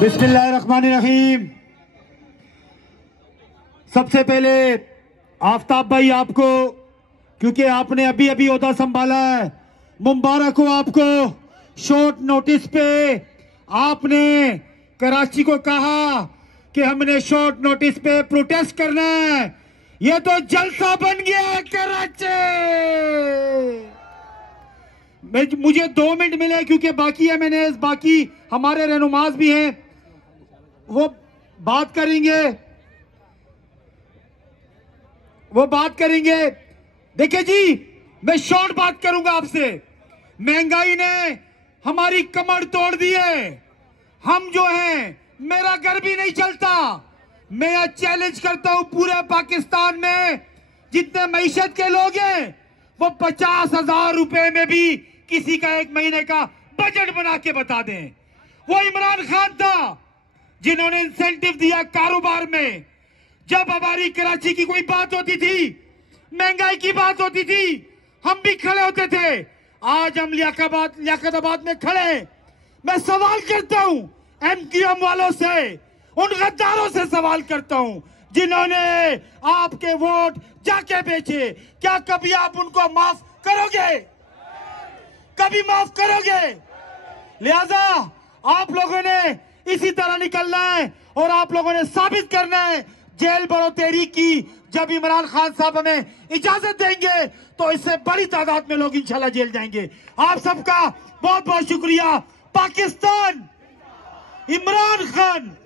बिस्मिल्लाहिर्रहमानिर्रहीम। सबसे पहले आफ्ताब भाई आपको, क्योंकि आपने अभी अभी ओहदा संभाला है, मुबारक हो आपको। शॉर्ट नोटिस पे आपने कराची को कहा कि हमने शॉर्ट नोटिस पे प्रोटेस्ट करना है। ये तो जलसा बन गया है कराची। मुझे 2 मिनट मिले क्योंकि बाकी MNAs, बाकी हमारे रहनुमाज भी हैं, वो बात करेंगे। देखिए जी, मैं शॉर्ट बात करूंगा आपसे। महंगाई ने हमारी कमर तोड़ दी है। हम जो हैं, मेरा घर भी नहीं चलता। मैं यह चैलेंज करता हूं पूरे पाकिस्तान में जितने मईशत के लोग हैं, वो 50,000 रुपए में भी किसी का 1 महीने का बजट बना के बता दें। वो इमरान खान था जिन्होंने इंसेंटिव दिया कारोबार में। जब हमारी कराची की कोई बात होती थी, महंगाई की बात होती थी, हम भी खड़े होते थे। आज हम लियाकताबाद में खड़े। मैं सवाल करता हूं MQM वालों से, उन गद्दारों से सवाल करता हूं जिन्होंने आपके वोट जाके बेचे। क्या कभी आप उनको माफ करोगे? कभी माफ करोगे? लिहाजा आप लोगों ने इसी तरह निकलना है और आप लोगों ने साबित करना है जेल भरो तहरीक की। जब इमरान खान साहब हमें इजाजत देंगे तो इससे बड़ी तादाद में लोग इंशाल्लाह जेल जाएंगे। आप सबका बहुत बहुत शुक्रिया। पाकिस्तान, इमरान खान।